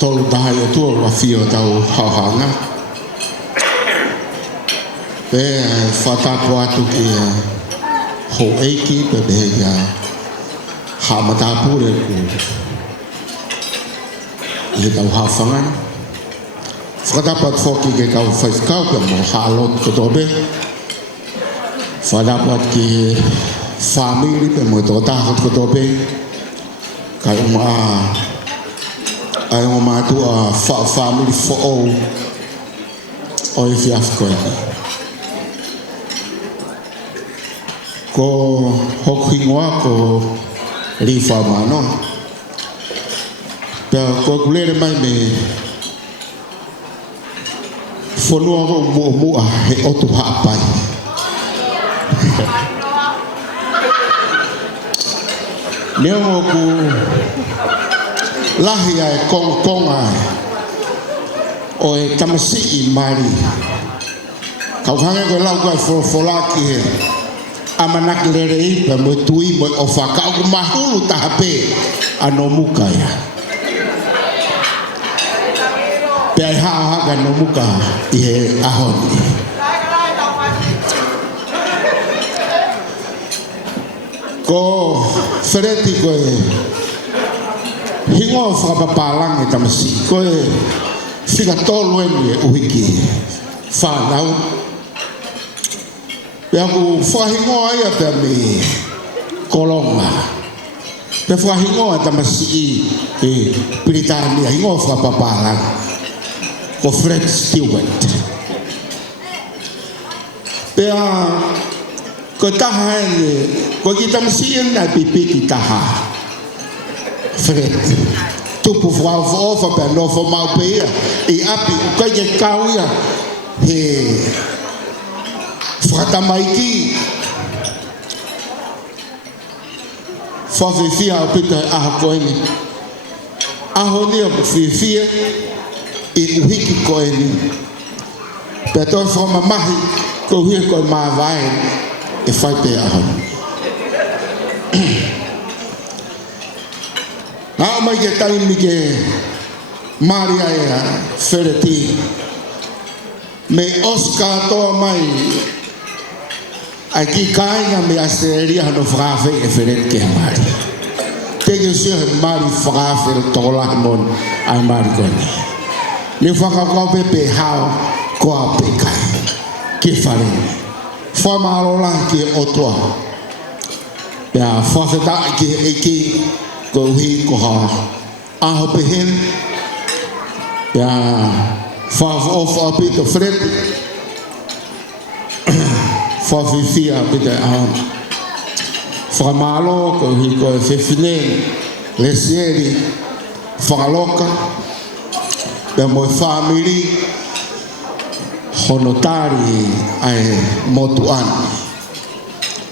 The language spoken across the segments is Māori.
tolu taha o tua wa fio tau hauhanga. Pe whatapu atu ki ho eiki pe beheia hamatapure ku i tau hawhangan. Whatapu atu whoki ke kau whaiskau pe mo haalot kotobe. Whatapu atu ki family pe mo tō tāhot kotobe. Kai ai o mātua family fo'o o i whiafkoe. Ko hoku ingoa ko rifa mano. Pea ko kulere mai me whanua ho mua he otu haapai. Nea mo ku lahi ai konga o e tamasi i mari. Kau hange koe lau koe wholaki he amanaki lere ipa mo tui mo o whakau ku mahulu tahape ano muka ia. Pe ai hao haka no muka i he ahoni. Ko whereti koe hingo whakapapalangi tamasi koe whika tolu eni e uhiki whanau. Pea ku whahingo aia pea me kolonga. Pea whahingo a tamasi e Britania hingo whakapapalangi. Ko Fred Stewart. Pea ko taha ene, ko ki tamasi ena pipi ki taha. Fred. Tupu whawha pea no whamau pea. I api ukai ke kauia he whakatamaiki. Whawhiwhia o pita aha koeni. Aho nia ko whiwhia i uhiki koeni. Pea toi whamamahi ko hia koe maawai e whai pe aho. Nā mai ke taimi ke Maria ea whereti me Oscar toa mai ai ki kāinga me Australia hano whakawhi e wheret ke Mari. Teke sio he Mari whakawhi re tola non ai Mari kone. Ni whakakau pepe hao koa pekai ke wharene. Whamarola ki otoa. Pea whawheta ki eki ko hi ko ha aho pehen ya whawha pita Fred whawhifia pita aho whamalo ko hi ko e whewhine lesieri whakaloka pea mo family honotari ai motuani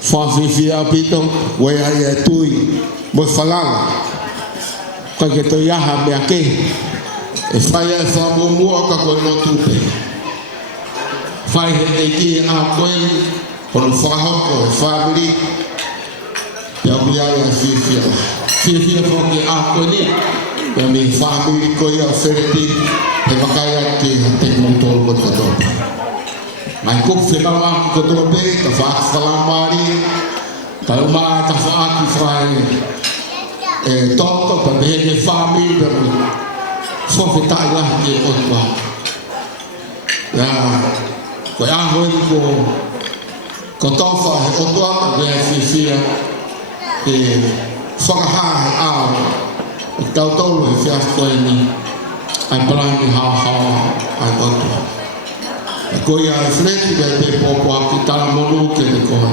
whawhifia pita wea ia tui mo falala ka ke to yaha me ake e fai e whamumua ka koe no tupe fai he ki a koe kono whahoko e whamiri te au ia ia whiwhia whoke a koe ni te me whamiri koe a whereti te wakai ake te montoro ko katope mai kup whenau aki katope ta whalamari ta umaa ta whaaki whai e toto pa behe family per fofe tai la ke otwa ya ko ya hoen ko tofa he otwa pa behe fifia e whakaha a tau tolu he fiaf koe ni ai palani hao ai otwa ko ia e freti be popo aki tala monu ke te koe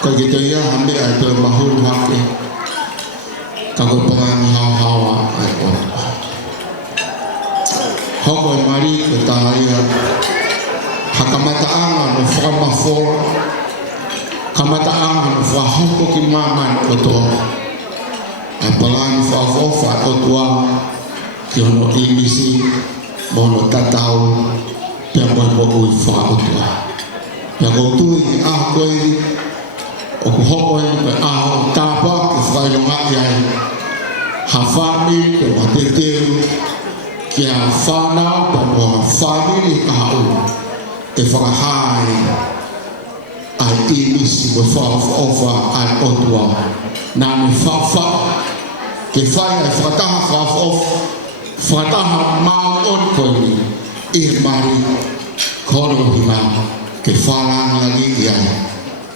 ko ke te ia hame ai te mahuru hake kako pangani hao ai otwa. Hoko e mari ke taha ia hakamataanga no whakamawhora kamataanga no whahoko ki maman kotoa ai palani whafofa ai otwa ki hono ingisi mono tatau pia moe mo ui wha otwa pia koutui ki aho koe o ku hoko e koe aho tāpua ki whailonga i ai hafami te mateteu kia whanau pa moa whamiri ka hau e whakahai ai inisi mo whaofa ai otua nā me whawha ke whai ai whakataha whaofa whakataha mau on koini i mari koro hima ke wharanga ligi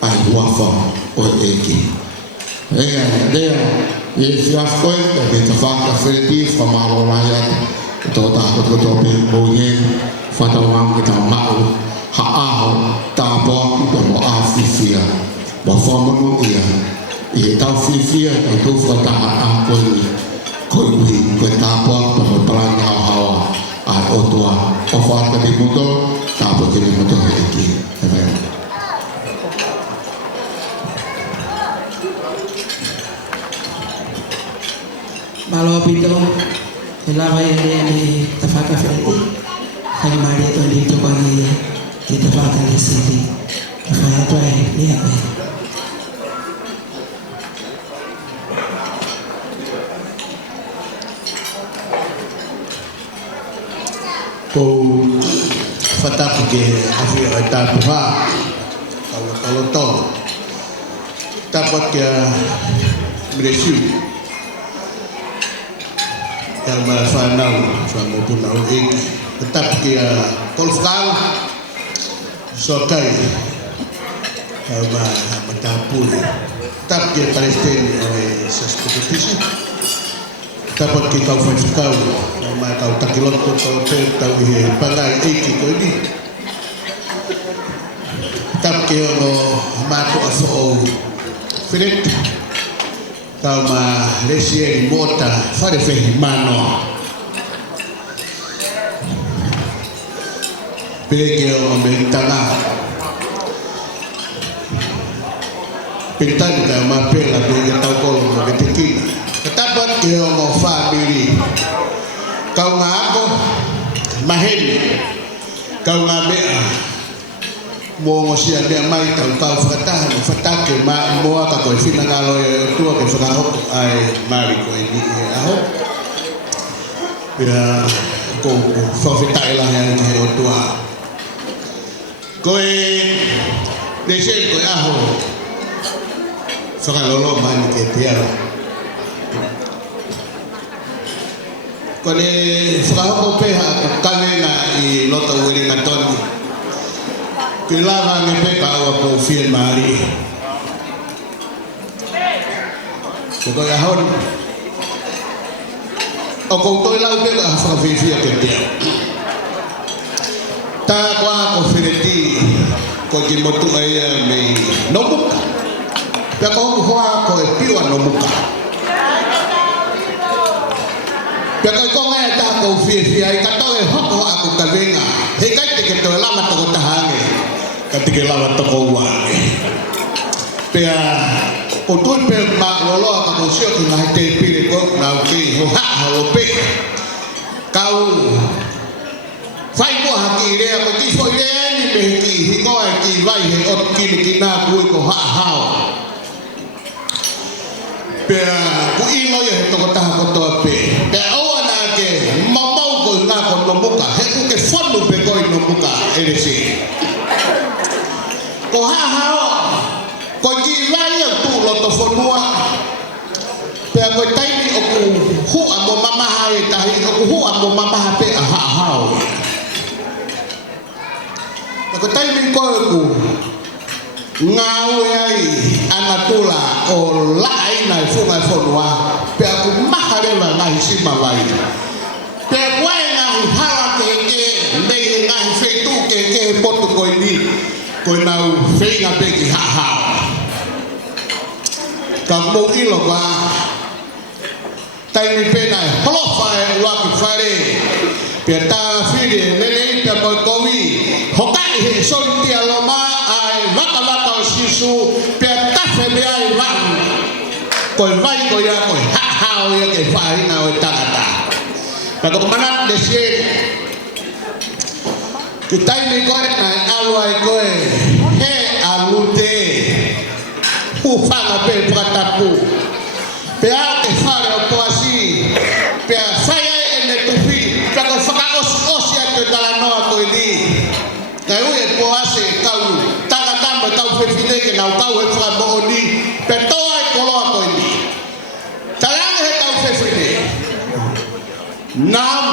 ai wafa o eki rea e fiafkoe ke te whaka whereti whamaro raiat tō tāko tō pe mōien whatawang ke tā mau ha aho tāpua ki te mo āwhiwhia wa whamanu ia i he tau whiwhia e tō whataha a koini koini koe tāpua pa mo paranga o hawa ai otua o whata te muto tāpua te muto he eki Malo pito lava ele tafaka frente hai mari to ndi to ko ni ke tafaka le sidi fa to ai ni ape ko fataku ke afi ta tuha kalau to tapat ke Malaysia yang berfanau sama pun au eki tetap kia kolfkal sokai sama matapul tetap kia Palestin sesuatu dapat kita kau faham sama kau takilot kau tahu ini pangai eki kau ini tetap kia matu asal filet kama lesieri mota fare fehimano pege o mentanga pintan ka mapela pege tau kolo mo betekina ketapat ke o family kau ngako maheni kau ngabea mo sia dia mai tau fatake ma mo ka ko fina ngalo tua ke fina ho ai mari ko ini aho ya ko fita ila yang ke tua ko de se ko aho faka lolo mani ke tia ko le faka ko pe ha kanena I lota wele ngatoni Kilala ni peka awa po fiel mari. Kau ya hon. Aku tu ilau peka afra fifia ketia. Ta kwa ko fireti ko jimotu aya me nomuka. Ya ko hoa ko piwa nomuka. Ya ko ngai ta ko fifia ikato e hoko aku kavenga. Hekai te ke to lama to tahange. Ketika lawan toko wangi, pia utun pia mak lolo aku siok ngai tepi kok nauki hoha halope kau fai mo haki dia aku ti foi dia ni behki hiko aki vai he ot kini kina kui ko ha hao pia ku ilo ya toko taha ko tope pia awana ke mamau ko ngako nomuka he ku ke fondo pe ko nomuka eresi ko ha hao ko ki vai tu lo to fonua pe ko tai ni oku hu amo mama hai tahi oku hu amo mama pe ha hao ko tai ni ko ku ngau ai anatula o lai na funga fonua pe aku mahare la ngai sima vai pe ko ngai hala ke nei ngai fetu ke potu ko ni ko nau feinga peki ha kamu ilo ba tai ni pena holo fae wa ki fare peta fide lele ta ko kowi hokai he sonti aloma ai waka sisu peta febe ai wa ko vai ko ya ko ha o ya ke fare na o takata pa ko mana desie kita ini korek na alwai koe he alute ufanga pe pratapu pe ate fare o poasi te tala noa ko ni kai ue po ase kau taka tamba kau fefile ke nau kau e fra bo ni pe toa e koloa ko ni talang he kau fefile nam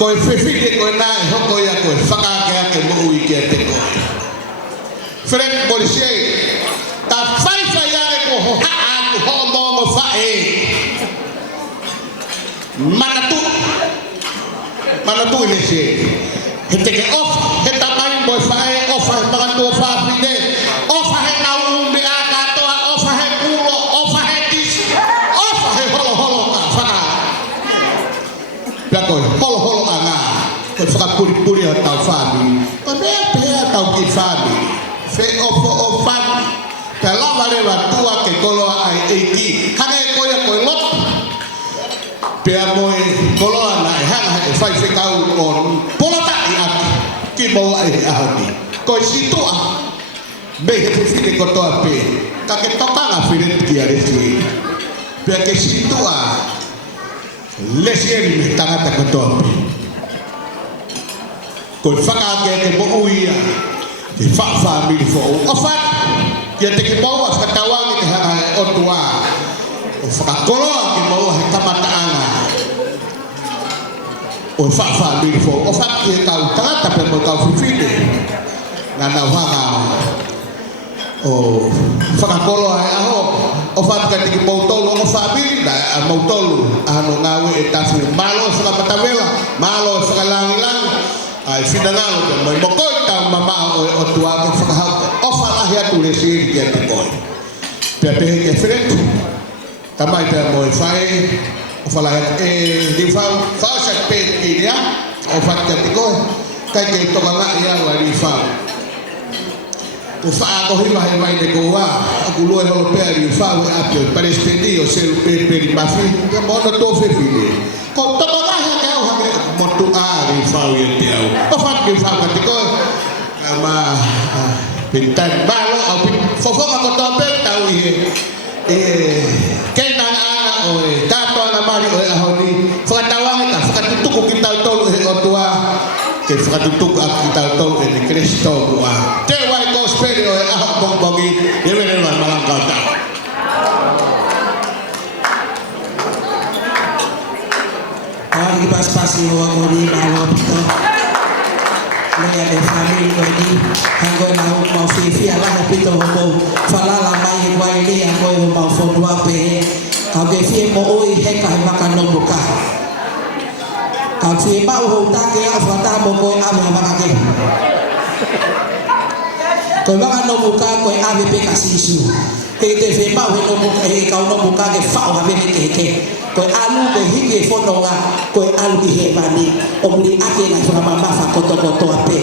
ko fefile ko na hoko ya ko faka ke mo ui ke te ko Fred Bolshe ta fai ya ko ha ko ho mo fa e Manatu ini sih. Ketika off, kita main boy fire, off makan tua fabide, off naung di akato, off kulo, off tis, off holo fana. Biar holo anga, kau puri atau fabi, kau atau kifabi, fe off fabi. Kalau mereka tua ke kalau iki, hanya kau lot. Pea moe koloa na e hanga e fai whekau on polata i aki ki maua e ahoni ko e situa me he whiwhine kotoa pe ka ke tokanga whiret ki a resi pea ke situa lesi eri me tangata kotoa pe ko e whakaake ke mo uia ke whaafamili fo o what kia te ke maua whatawangi ke hanga e otua o whakakoloa ki maua he kamataanga o whaafamili fo o whaki e kau tangata pe mo kau whiwhine na hanga o whakakoloa e aho o whatika tiki mautolo o whaamili na a mautolo ano ngawe e tafu malo e whakamatawela malo e whakalangilangi ai finangalo ke mo mokoi tau mama o tua ko whakahau o whalahi atu le siri kia te koi pia pehe ke whiretu tamai pia mo e whae o whalahi e di whau sa pe kiria o whatika te koi kai ke toka ngai awa di whau o wha ko hiwa he mai ne koa o kulua holo pia di whau e apio palestini o selu pe di mafi ka mo no to whiwhine ko toka ngai ke au hake motu ari whau e te au o whati ke whau ka te koi ma pintan malo au fofonga ko to pe tau i he kei nang ana o e tato ana mari o e ahoni whakatawangi ka whakatutuku ki tau tolu e o tua ke whakatutuku a ki tau tolu e ni Kristo kua te wai ko speri o e aho bongbongi e wene wai malangkau tau Ahora que passa o agora na opta Leia de família ko ni agora na o mau fifi ala na pito mo fala la mai vai le a mo mau fodua pe ka ke fi mo oi he ka maka no buka ka fi ba ho ta ke a fata mo ko a ba ba ke ko ba no buka ko a be pe ka sisu ke te fi ba ho no buka e ka no buka ke fa o ha be ke ko alu ko hige fononga ko alu ki he bani o muri ake na fra mama fa koto ape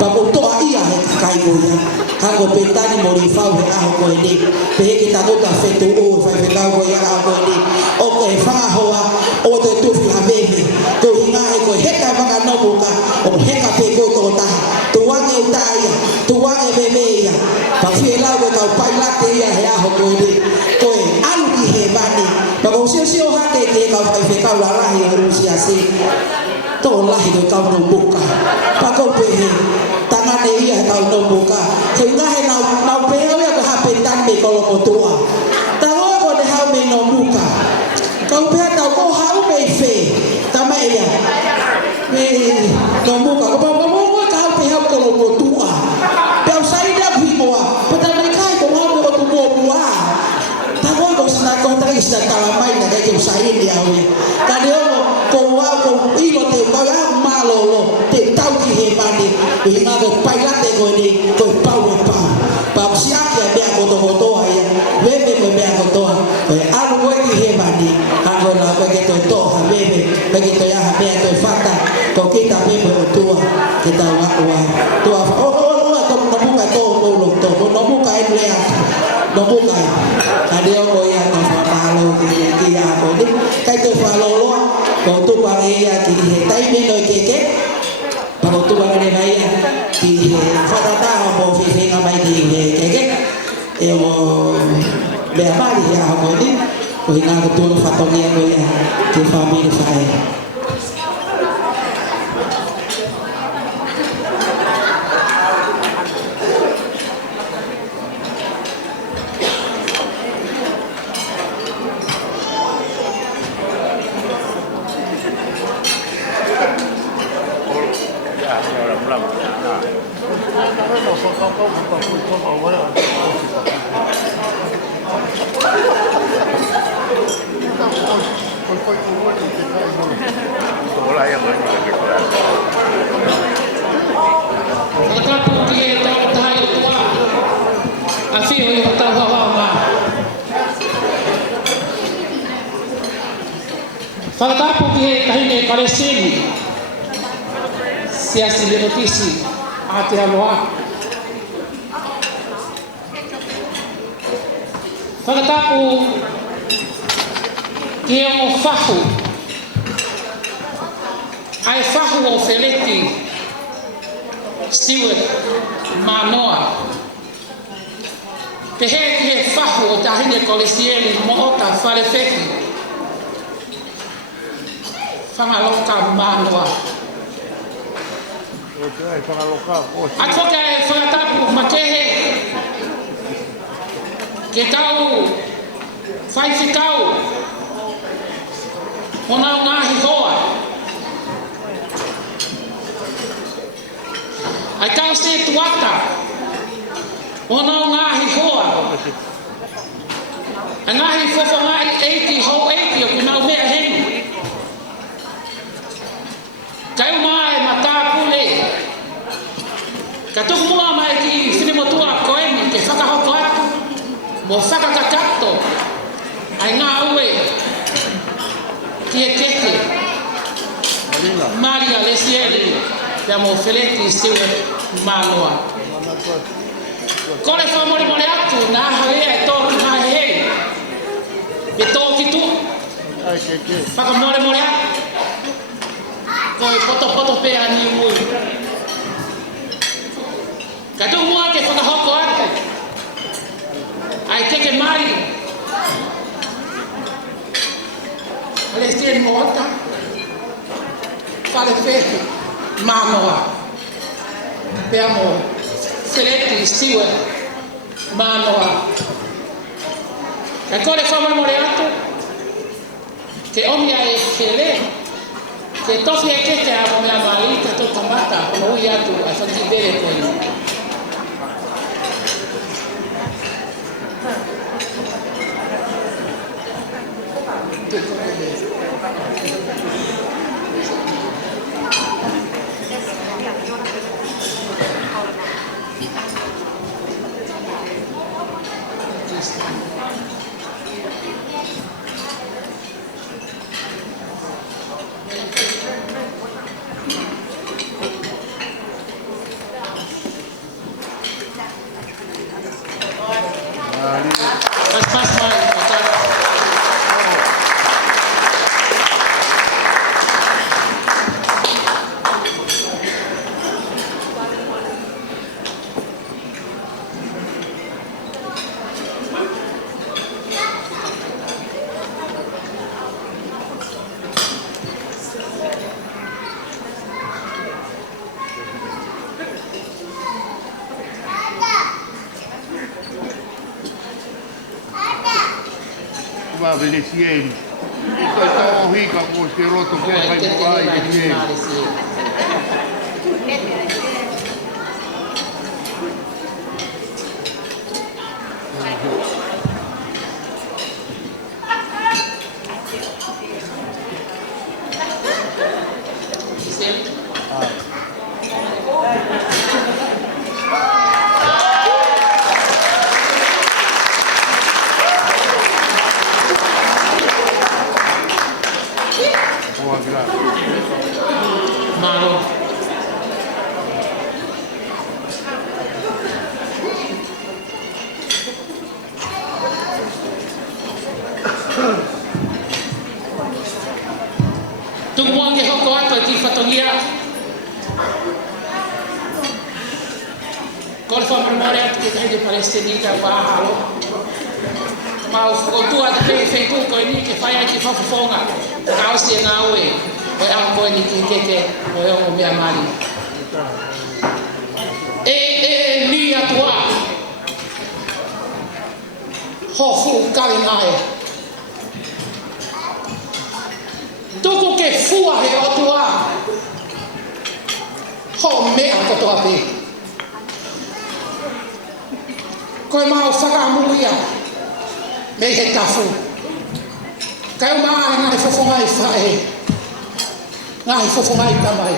pa ko to ia he kai go ya hango petani mori fa he aho ko ni pe ke ta dota fetu o fa fe ka go ya aho ni o ko fa hoa o te tu fi abebe ko hinga he ko he ka banga no buka o he ka pe ko to ta tu wange utaya tu wange bebe ya pa fi la ko ka pai la te ya he aho ko ni ko alu ki he bani pa ko sio ha ke kau fe kau la lahi o Rusia se to lahi do kau no buka pa ko pe tanga ne ia kau no buka ke nga he na pe ya ko ha pe tan be ko lo tua ta lo ko de ha me no buka kau pe ta ko ha u be fe ta me ia me no buka ko pa mo ko kau pe ha ko lo tua pe sai da bi mo pa ta me kai ko ha ko tu mo bua ta ko sa ko ta ki sa ta mai na ke usai dia we kade o ko wa ko ilo te ba malo lo te tau ki he bani e na do paila te ko ni ko pau pa sia ki be ko to ai we be ko to e alu we ki he bani alo la ko ke to ha be ke to ya ha be to fata ko ki ta be ko to ke ta wa to o to no buka to no buka e le no buka ade o ko ya to malo ki ya ko ni kai to fa lo ko tu pa ya ki he tai me no ke pa ko tu pa ne mai ya ki he fa ta mo fi fi nga mai ki he ke e mo be mari ya ko ni ko ina ko tu fa to ya ko ya ki fa mi fa Whakatapu ki he tahine Palestini. Sia si leotisi a te aloa. Whakatapu ki he o whahu. Ai whahu o Feleti Stewart Manoa. Pehe ki he whahu o tahine Kolesieli Moota Whalewheki. Whangaloka Manoa. Atoka e whakatapu makehe ke kau whaiwhikau ona o ngāhi hoa. Ai kau se tuata ona o ngāhi hoa. A ngāhi whawhangai eiti hou eiti o ki mau mea hengi. Kai mai mata pule. Ka tuku mua mai ki whinemotua koeni ke whakahoko atu. Mo whakakakato. Ai ngā ue ki e keke. Maria Lesieri pia mo Feleti Stewart Manoa. Kore whamore more atu nā harea e tōru mai hei. Me tōki tu. Whakamore more atu. Koi poto pea ni ui. Ka tu mua ke whakahoko atu. Ai keke mai. Palestini Moota. Whalewheki Manoa. Pea mo Feleti Stewart Manoa. Ka kore whamamore atu. Ke omia e ke le. Ke tofi e keke a mea malika to kamata ono ui atu a whakibere koe. Velesieri. Ito hika ko si Roto ko ay Velesieri. Tungguan ke hoko ato ti fatongia. Kol fa memore atu ke de Palestina ka wa halo. Mau o tua de pe fe ku ko ni ke fai ki fa fonga. Ka o se na we. O a ko ni ke o yo o mea mali. Ni atua. Hofu kalinai. Tuku ke fua he atua. Ho mea kotoa pe. Koe mau whakamuia me he kafu. Kai maa ngāi whawhongai whae. Ngāi whawhongai tamai.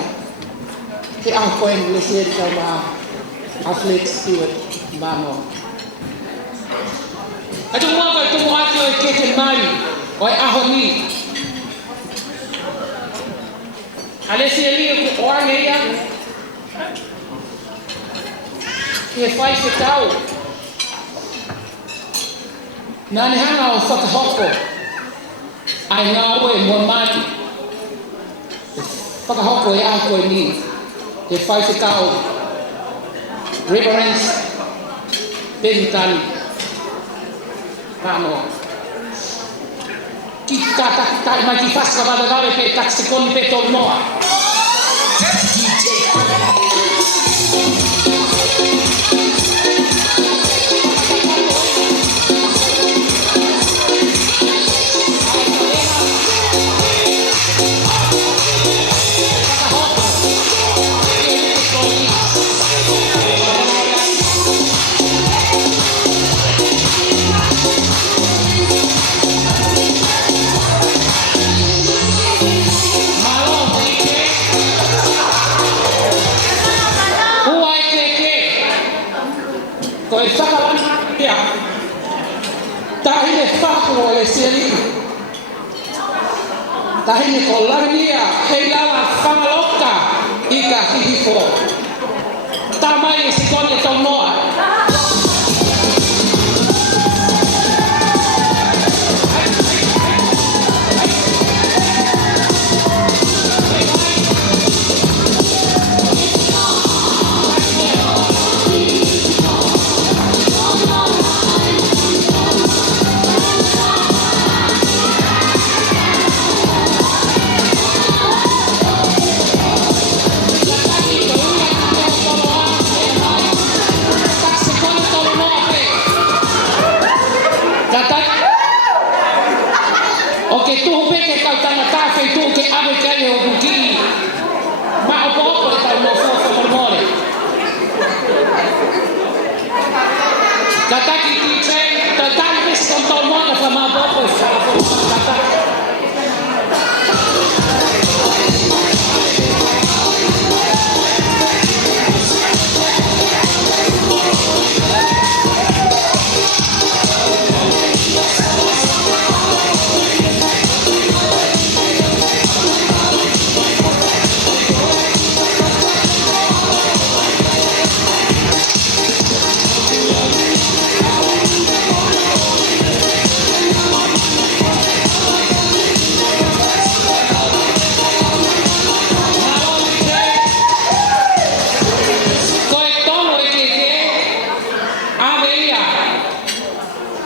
He a koe le heri kau maa Feleti Stewart Manoa. Atu mua kai tumu atu e kete mai o e aho ni. Ale si ali ko oange ia. Ke fai se tau. Nani hanga o whakahoko. Ai ngā oe mua mati. Whakahoko e ako e ni. E whai se tau. Reverence Bentani. Pano. Ki ta mai ki faska vale pe taxiconi pe tornoa. Koe whakalan pia. Tahine whakuro e siari. Tahine ko laria hei lawa whangaloka i ka hihifo. Tamai e sikone tau noa. Kataki teacher, total bis con todo el mundo fue más poco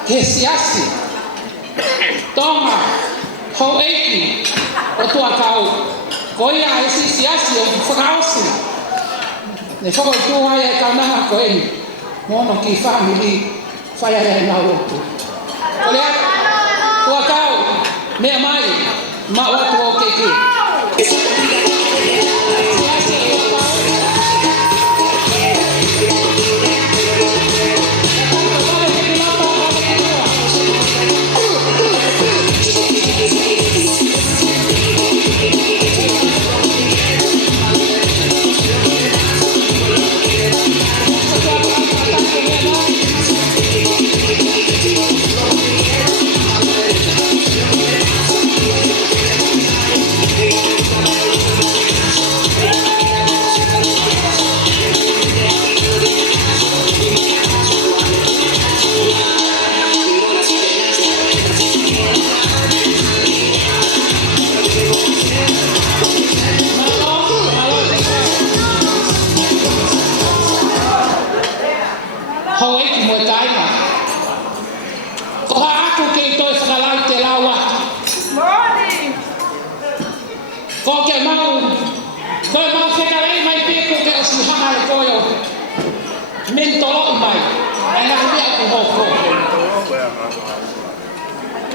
y he siasi toma ho eiki o tua kau ko ia e si siasi o whakaosi ne whako i tua e kaunanga ko eni mono ki family whai are na roto ko lea tua kau mea mai ma watu o keke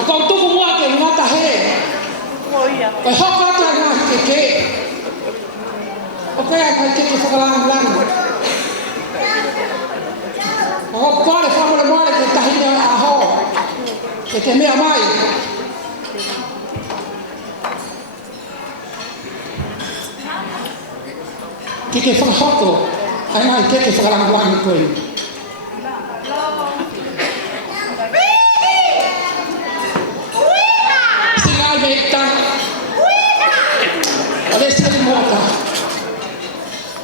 Kau tu semua ke mata he. Oh iya. Kau hok aja nak keke. Oke, kau keke sekarang lang. Oh, kau le famo le mole ke tahine aho. Keke me amai. Keke famo hoko. Ai mai keke sekarang lang kau. seri mota.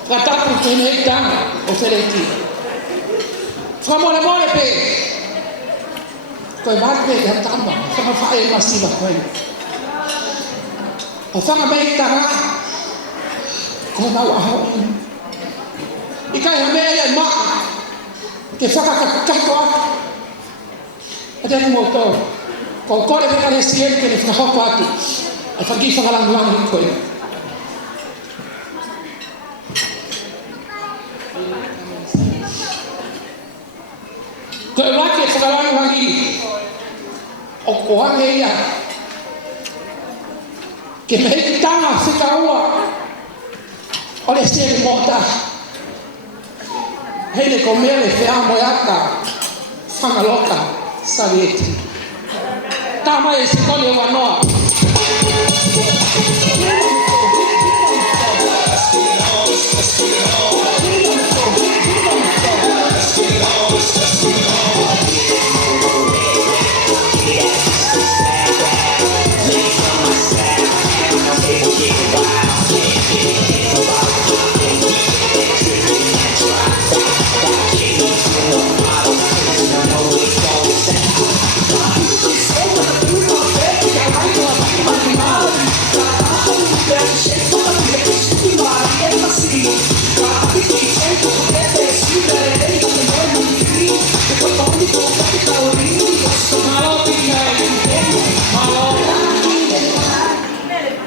Katapu kene tanga o sereti. Famole mole pe. Koi bat pe dan tamba. Sama fae masiva koi. O fanga mai tanga. Ko mau ahau. Ikai hame ya ma. Ke faka katoa. Ada motor. Kau kore mereka lesian ke ni fahok atu. Afagi fangalang-lang ko. Kau lagi fangalang-lang ini. Orang dia. Kita ini tanah sekawa. Oleh seri mota. Hele komele feamo yaka. Fangaloka sabieti. Tama esse cole wanoa.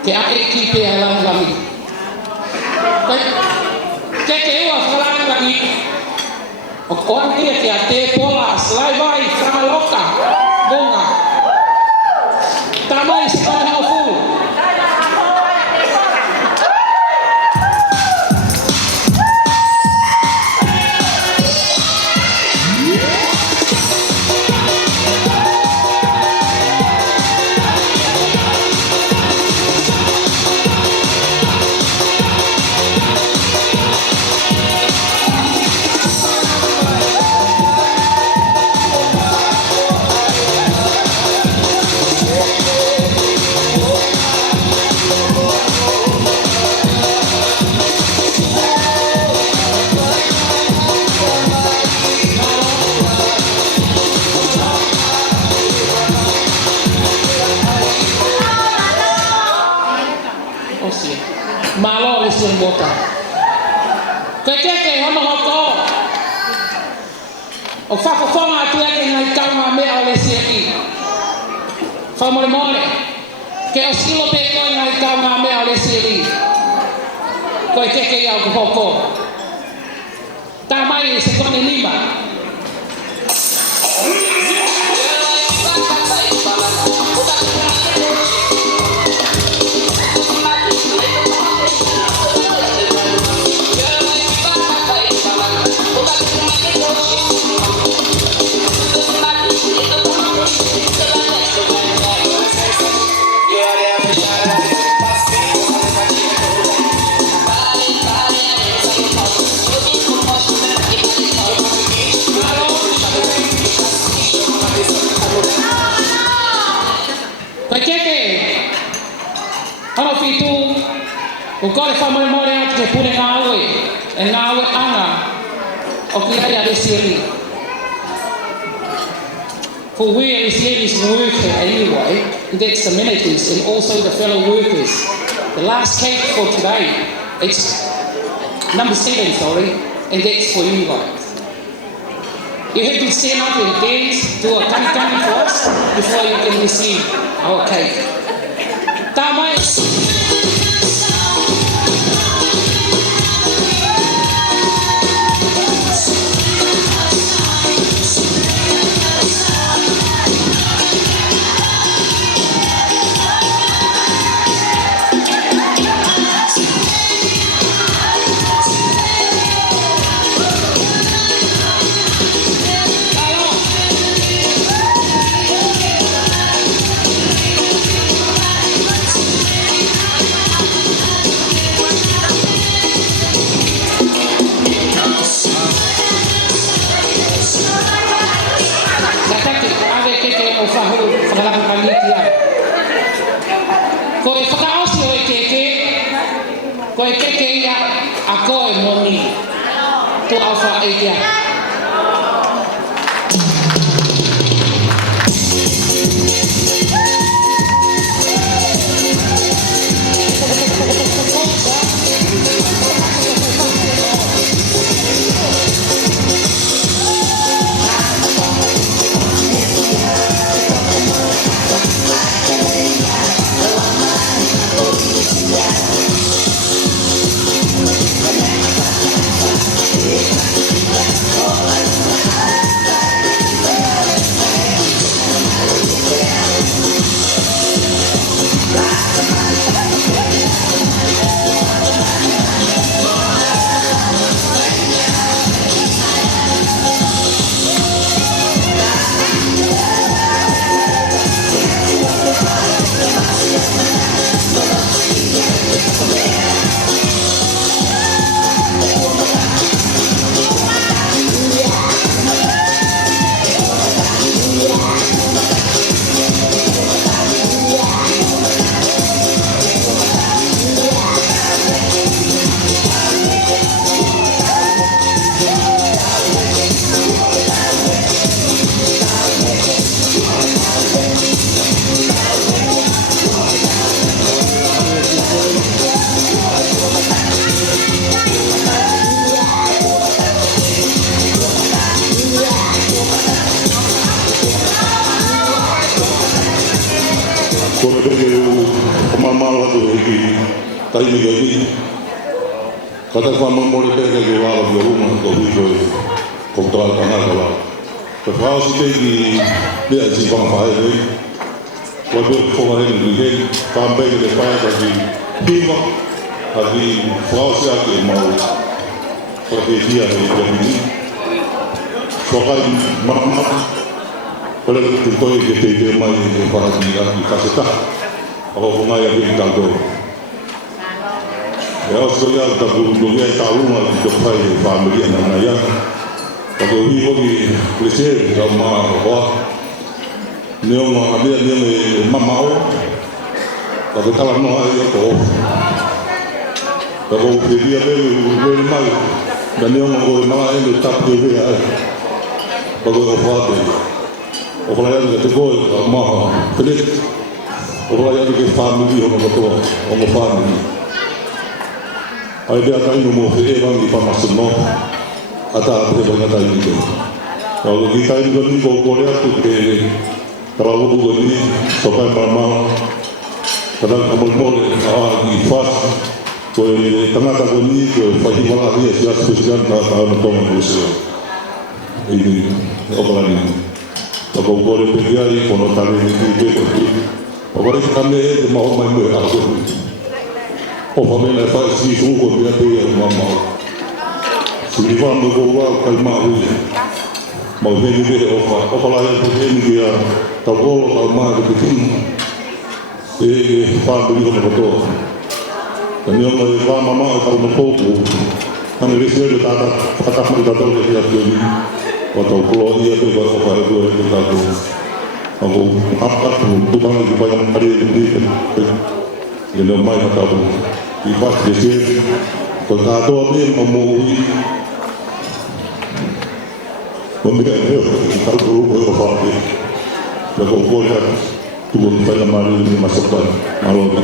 Que a equipe alang lagi. Que eu alang lagi. Orang dia que até pola slide vai franga loka. Bunga. Tamai sekarang au full. Malo listen bota. Keke hono hoko. O fa fonga tu e ngai kama me o lesieki. Fa mole. Ke o silo pe ko ngai kama me o lesieki. Ko keke ya ko hoko. Tamai se kone lima. Ano fitu o kore fa mo atu ke pune ngawe anga o kia ya desiri. For we are Israelis worker anyway, that's the militants and also the fellow workers. The last cake for today, it's number 7, sorry, and that's for you guys. You have to stand up and dance, do a kani for us before you can receive our cake. Tamai. koe keke ia a koe moni. Tu awha e ia. Kata kwa mamore peke ke wala ki uma ko hijo ko toa kana kala. Ko fao si te ki le si pa fa e ko be ko wa ni ke pa be le pa ka ki pima ka ki fao si ake mau ko ke dia e ko ni ko ka mama ko le ko ke te mai e pa ni ka se ta ko mai e ka do. Eu sou já da Bulgaria e Taluma do pai família na Naya. Quando eu vi hoje crescer, já uma avó, nenhuma amiga nem mamão, quando estava no ar eu tô. Quando eu queria ver o mal, da nenhuma coisa mal ele está por ver aí. Quando eu falo, o colega que chegou, a mãe, feliz, o colega que família, o família. Ai dia kai no mo fe eva ni pa masno ata pre bona tai ni ko kalau kita ini kan ko Korea tu ke terlalu begini sampai mama kadang kamu mau di fas ko tengah tahun ini ko pagi malam dia siap spesial tahun tahun Rusia ini apa lagi kalau Korea pergi kono tali ni ke ko orang kami mau main aku o família faz isso com minha tia mamãe se levando o gol calma o mas vem ver o falar do dia tá gol calma do pequeno e faz do jogo no todo também uma vai mamãe para no pouco quando ele se ele tá muito da dor de aqui o tal Clódia do vai fazer do lado o apa do banco de pai na parede e não mais acabou e vai crescer quando a dor dele mamou quando ele está no grupo eu falo para o Korea tudo vai na marinha de Macedonia maluco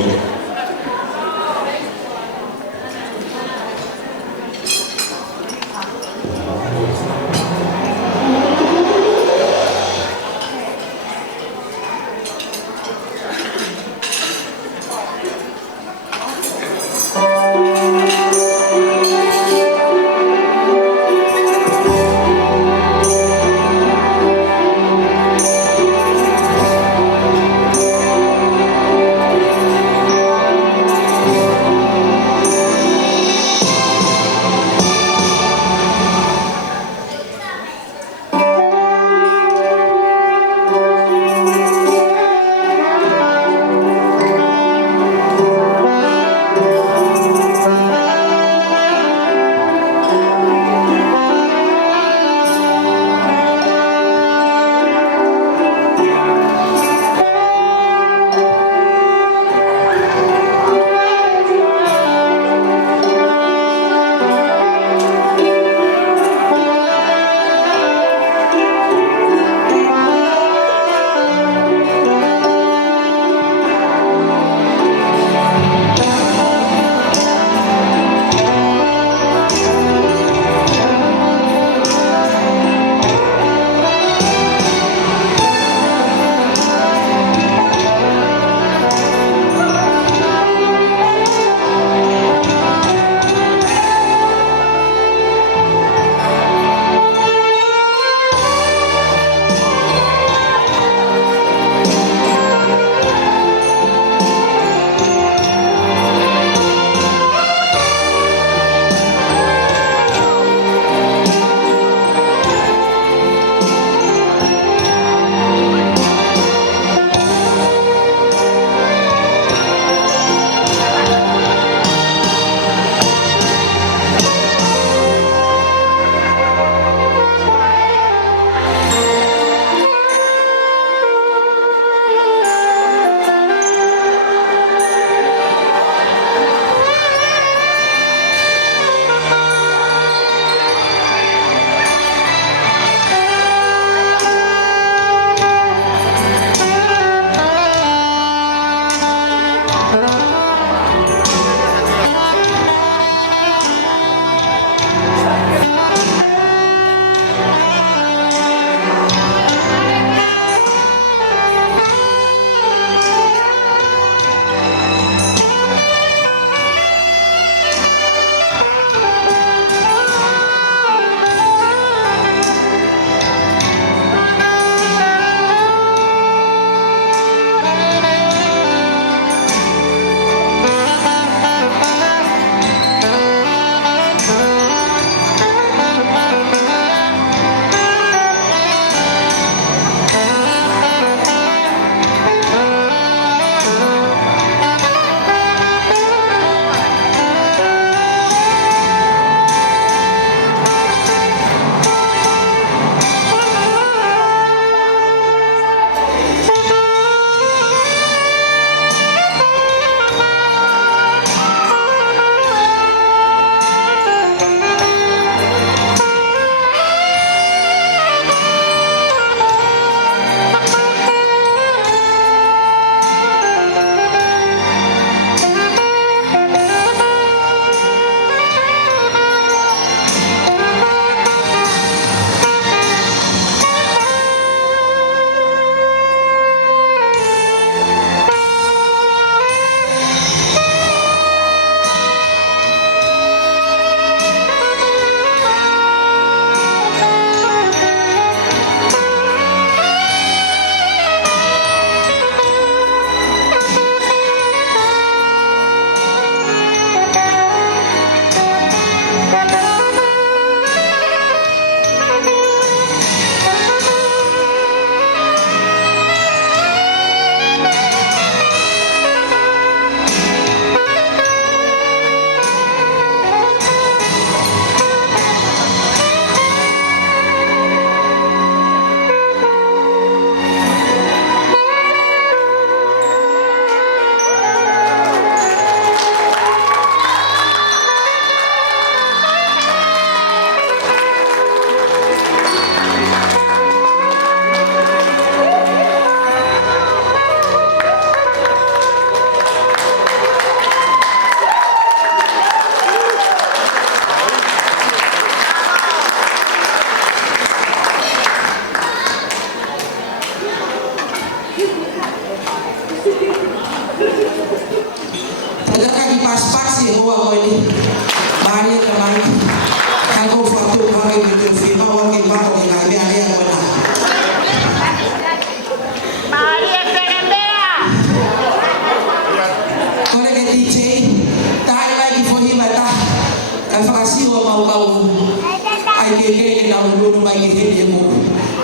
au lu mai ki he mo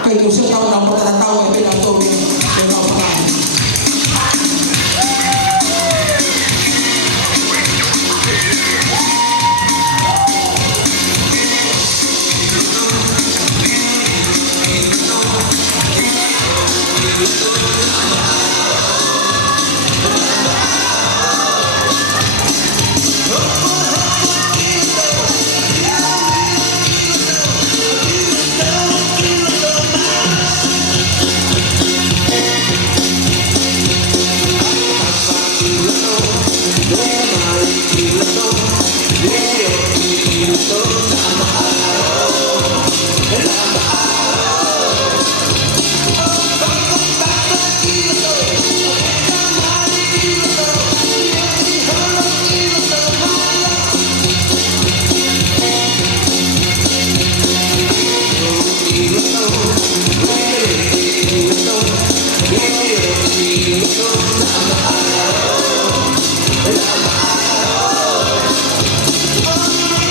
kai ko se tau na ko ta tau